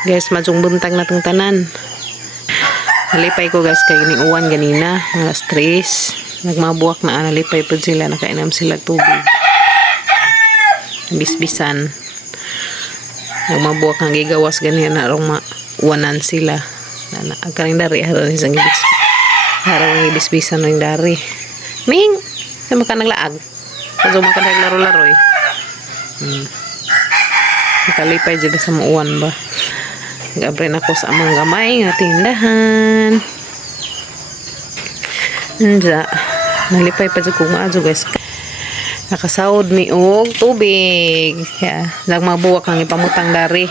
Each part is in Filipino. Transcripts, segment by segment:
Guys, majung buntag na tong tanan. Nalipay ko guys kay ni uwan ganina, mga stress. Nagmabuak na nalipay po sila, nakainom sila tubig. Bisbisan. Nagmabuak ng gigawas ganina na rong uwanan sila. Ang karing dari haron isang gibis. Haron ng bisbisan ng dari. Ming, sa maka naglaag. Sa maka naglaro-laro eh. Nakalipay dyan sa mauwan ba. Gabrin ako sa amang gamay nga tindahan. Nda, nalipay pa dyan kung adyo guys. Nakasahod mi og tubig. Yeah. Nagmabuwak ang ipamutang dari.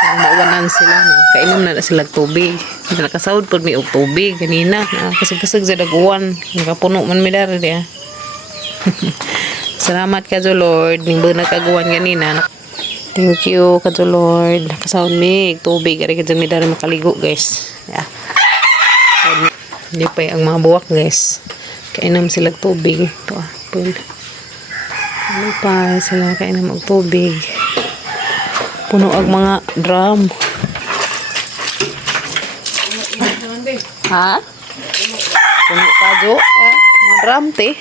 Mauwanan sila na. Kainom na sila tubig. Nakasahod po mi og tubig. Ganina. Kasag-kasag sa daguan. Nakapuno man mi dari diya. Salamat ka Lord. Ningbo nagkaguan ganina. Thank you, Kadyo Lord. Kasahon mi, tubig. Ari ka dyan mi dari makaligo, guys. Yeah. Hindi pa ang mga buwak, guys. Kainom sila tubig. Ito pool. Ano pa sila kainom og tubig. Puno ang mga drum. Ha? Puno Kadyo? Mga drum, te.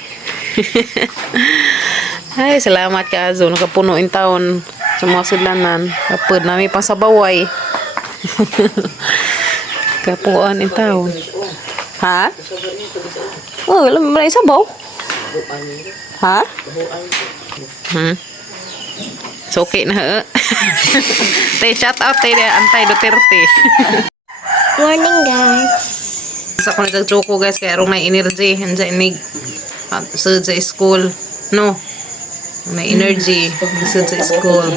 Ay, salamat Kadyo. Nakapuno in taon. Sa mga sudlanan. Kapag namin pang sabaway. Kapuan in taon. Ha? Oh, wala mo na isabaw? Ha? So, okay na. Tay, shout out tayo Antay Duterte. Morning, guys. Sa kung nagchoco guys, kaya rong may energy. Handiyan inig. Sa school. No? May energy sa school.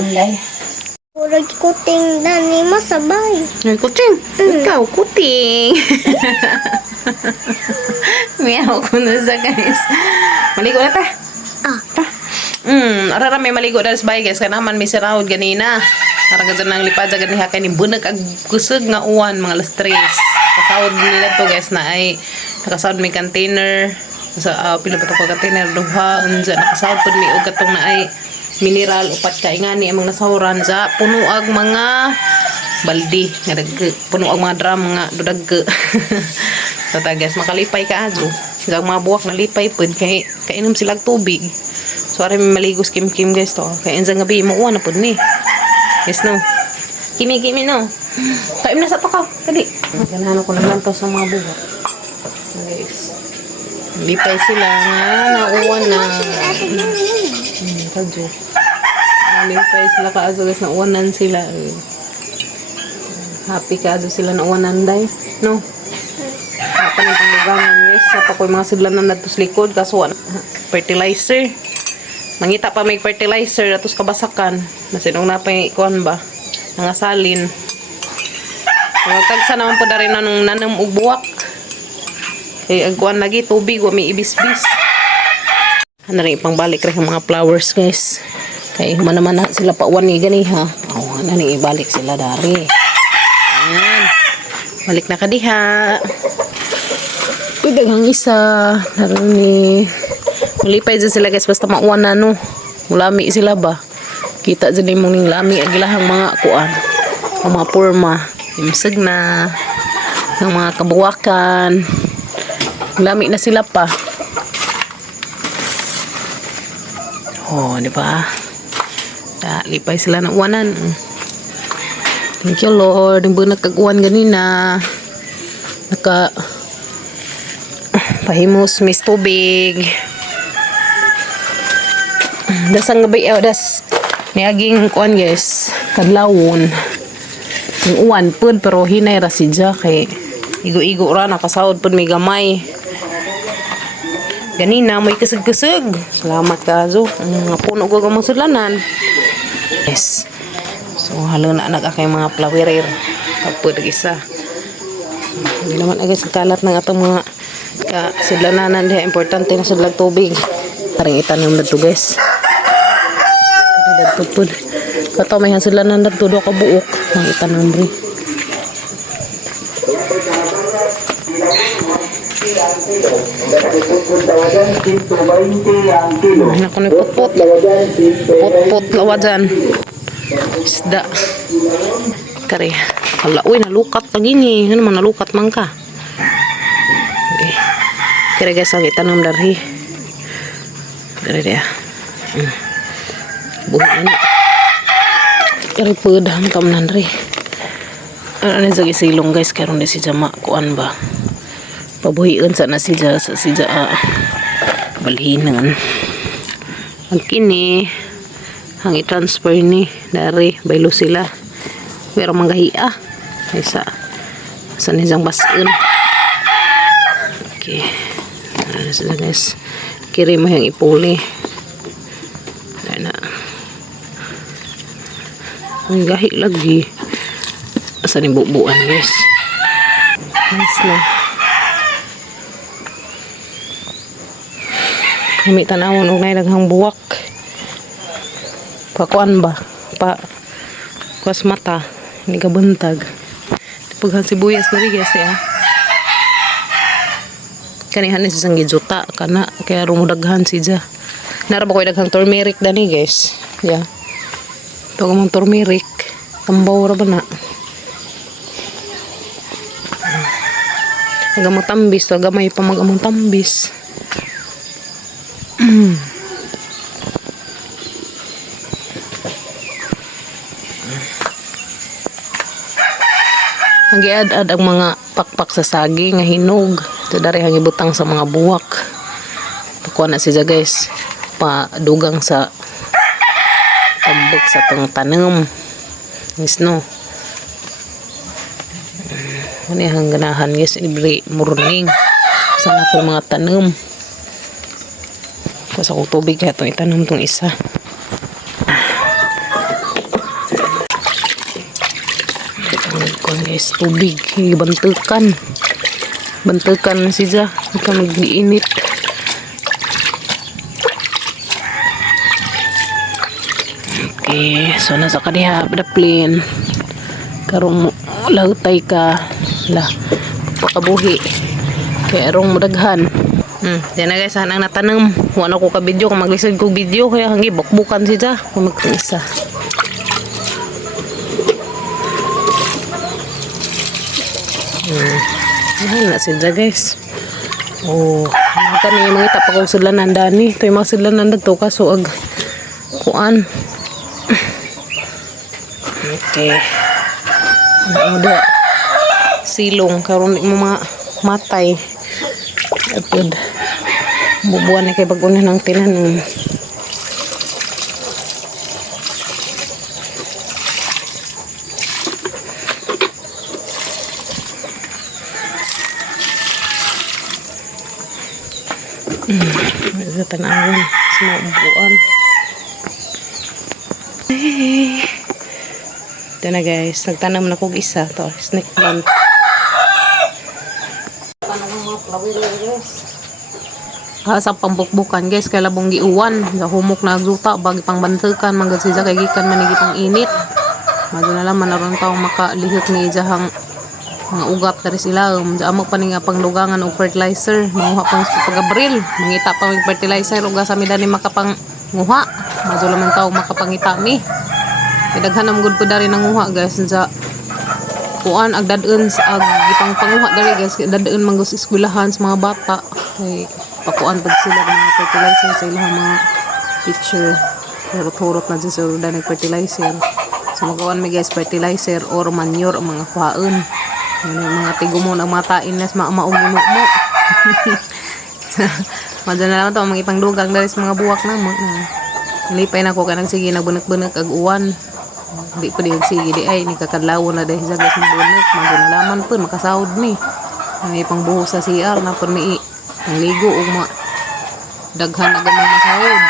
Puro kuting na ni masabay. Ay, kuting. Ikaw, kuting. Meow ko na sa guys. Maligo na ta. Arara may maligo na sa bahay guys. Kaya naman may sirawad ganina. Parang gano'n nang lipad sa ganiha. Kaya ni bunag ag kusog nga uwan mga alas 3. Kasawad nila to guys na ay nakasawad may container. Sa pila ba ito ko container duha unja nakasahod pud mi og katong na ay mineral upat ka ingani among nasahuran sa puno ag mga baldi nga dagge puno ag mga drum nga dudagge. Tata guys makalipay ka adto gang mga buwak na lipay pud kay kainom sila og tubig. So ari maligos kim guys to kay unsa gabi mo uwan na pud ni. Yes no. Kimi no. Kaim na sa takaw kadi. Ganahan ko lang to sa mga buwak. Guys. Lipay sila nga nauwan na kadyo lipay sila kaaso guys nauwanan sila happy kaaso sila nauwanan day no apa ng panglugangan guys sa pa ko mga sudlanan na tos likod kaso fertilizer mangita pa may fertilizer atos kabasakan masinong na pa kuan ba nangasalin magtagsa naman po na rin nung nanam og buwak. Kaya agkuan lagi tubig wa may ibis-bis. Ano rin ipang balik rin ang mga flowers guys. Kaya naman na sila pauwan ni gani ha. Oh, ano rin ibalik sila dari. Ayan. Balik na kadiha. Uy, daghang isa. Naroon ni. Malipay dyan sila guys. Basta mauwan na no. Mulami sila ba. Kita dyan yung mong lami. Agilahang mga kuan. Ang mga purma. Imsag na. Ang mga kabuwakan. Lami na sila pa. Oh, di ba? Lipay sila ng uwanan. Thank you Lord. Yung bunag kag-uwan ganina. Pahimos mis tubig. Dasang gabi niaging kuan guys. Kadlawon. Yung uwan pud pero hinay ra sidya kay igo-igo ra nakasahod pud may gamay. Ganina may kasag-kasag. Salamat Kadyo. Mga puno ko gamang sudlanan. Yes. So halo na nagakay mga flowerer. Tapos isa. Hindi naman agad sa kalat ng atong mga sudlananan diha importante na sudlag tubig. Paring itanim na to guys. Kada pud. Kato may sudlanan na tudo ka buok ng itanim ri. Anak ko ni putput. Putput lawajan. Isda. Kare. Hala, uy, nalukat lagi ni. Ano man, nalukat man ka. Okay. Kira guys, ang itanong dari. Dari dia. Buhi na na. Kira pedahan kamanan dari. Ano na sa silong guys, karon di si Jama kuan ba. Pabuhiin sana si balhinan. Ang kini, ang i-transfer ni dari baylo sila. Pero manggahia. Isa. Sa nizang basun. Okay. Ano sila guys. Kiri mo yung ipuli. Ayan na. Ang gahi lagi. Asa ni bubuan guys. Nice na. Kami tanawon og nay daghang buwak. Pakuan ba? Kuas mata. Hindi ka buntag. Paghan sibuyas na rin guys ya. Kanihan ni sisang gijuta. Kana. Kaya rumudaghan siya. Nara ba ko daghang turmeric na ni guys. Yeah. Ito ka mong turmeric. Tambaw ra ba na. Agamang tambis. Agamay pa magamang tambis. Ang giad-ad ang mga pakpak sa saging nga hinog. Ito dari ang ibutang sa mga buwak. Pakuha na siya guys. Padugang sa tambok sa itong tanam. Isno. Ano yung ganahan guys every morning. Sana po mga tanam. Kasi ako tubig kaya itong itanam itong isa. Guys, tubig bantukan siya ikaw nag-iinit. Okay, so nasa kadiha pada plane karong lautay ka la pakabuhi kaya arong mudaghan. Diyan na guys, hanang natanam wala ko ka video kung maglisod ko video kaya hangi bukbukan siya kung magkisa. Yan na sila guys. Oh, kani mga itapa kong sudlanan dani. Ito yung mga sudlanan na to kaso ag kuan. Okay. Ada silong karon mo mga matay. Apod. Bubuan na kay bagunan ng tinanom. Sa tanawin sa mga buwan. Ito na guys, nagtanam na kong isa to, snake plant. Sa pambukbukan guys, kaya labong giuwan sa humok na agluta bagi pang bantukan manggad siya kay gikan manigitang init. Madyo na lang manaron taong makalihok ni ijahang mga ugat dari sila amo pa nga panglugangan og fertilizer manguha pang pagabril mangita pa og fertilizer ug sa mi dani makapang nguha madyo man taw makapangita mi idaghan am gud ko dari nanguha guys sa kuan ag dadun sa ag gipang panguha dari guys dadun manggos eskwelahan sa mga bata kay pakuan pag sila mga fertilizer sa ilang mga teacher pero turot na sa dani fertilizer so magawan mi guys fertilizer or manure ang mga kuhaon. Mga tigumon ang matain nas maugimo mo. Madyo na lang ito mga ipangdugang dari sa mga buwak na mo. Nalipay na ko kanang sige nagbunak-bunak ag uwan. Hindi pa din sige di ay ni kakadlaw na dahil sa gas ng bunak. Madyo na laman po makasahod mi. Ang ipangbuhos sa CR na po mi ang ligo o mga daghan na gamang masahod.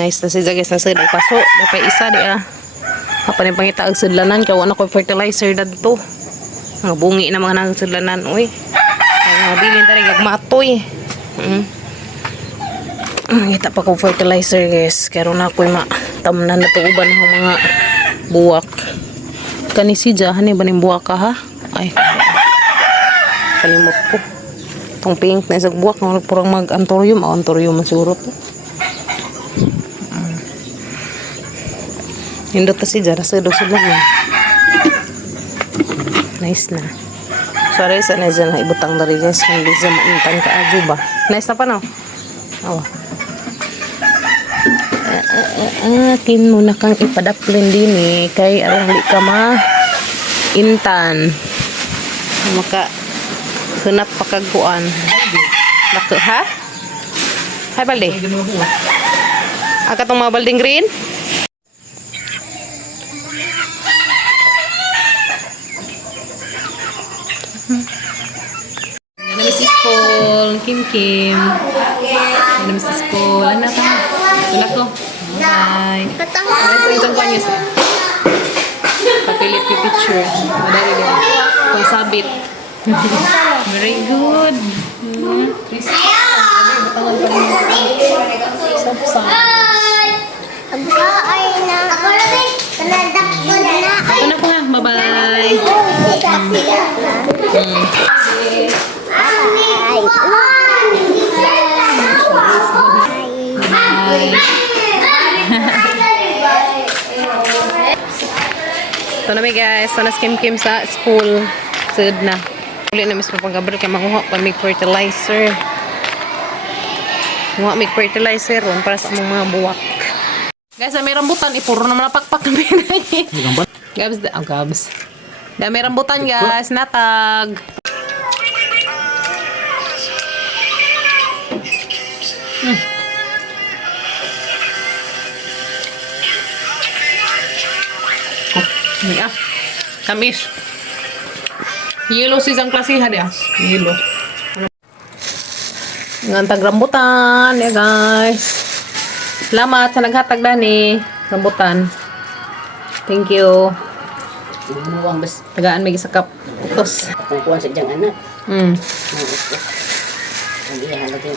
Nice na siya guys, nasud og paso. Dapat isa di ah. Apa ni pangita og sudlanan kay wala ko fertilizer dadto. Mga bungi na mga nang sudlanan oy. Ay mga bilin tari gagmatoy. Kita pa ko fertilizer guys. Karon na ako'y matamnan na to uban ng mga buwak. Kani si Jahan ba ning buwak ka ha? Ay. Kalimot ko. Tong pink na isang buwak na purang mag-antorium. Antorium masuro to. Hindot ta si Jara sa dog-sudlan yan. Nice na. Sorry sa na dyan na ibutang dari guys. Hindi sa maintan ka adyo ba. Nice na pa no? Awa. Akin muna kang ipadaplin din eh. Kay alang di ka intan. Maka hunap pakaguan. Lako ha? Hay balde. Aka tong mga balding green? Ano si school? Kim Kim. Ano si school? Ano ka? Wala ko. Bye. Ano sa isang kanya sa? Papilit yung picture. Madali din. Kung sabit. Very good. Ay na. Ako rin. Taladakbo na. Ano po nga? Bye-bye. Ito na may guys. Ito na Kim sa school. Sud na. Uli na mismo pag-gabriel kaya manguha pa may fertilizer. Manguha may fertilizer ron para sa mga buwak. Guys, may rambutan. Ipuro naman napakpak na pinay. Gabs. Oh, gabs. May rambutan guys. Natag. Oh, kamis. Yellow sisang klase ha dia. Yellow. Ngantag rambutan ya guys. Salamat sa naghatag dani rambutan. Thank you. Buang bes. Tagaan may gisakap utos. Kukuha sa diyang anak. Mm. Hindi halagay.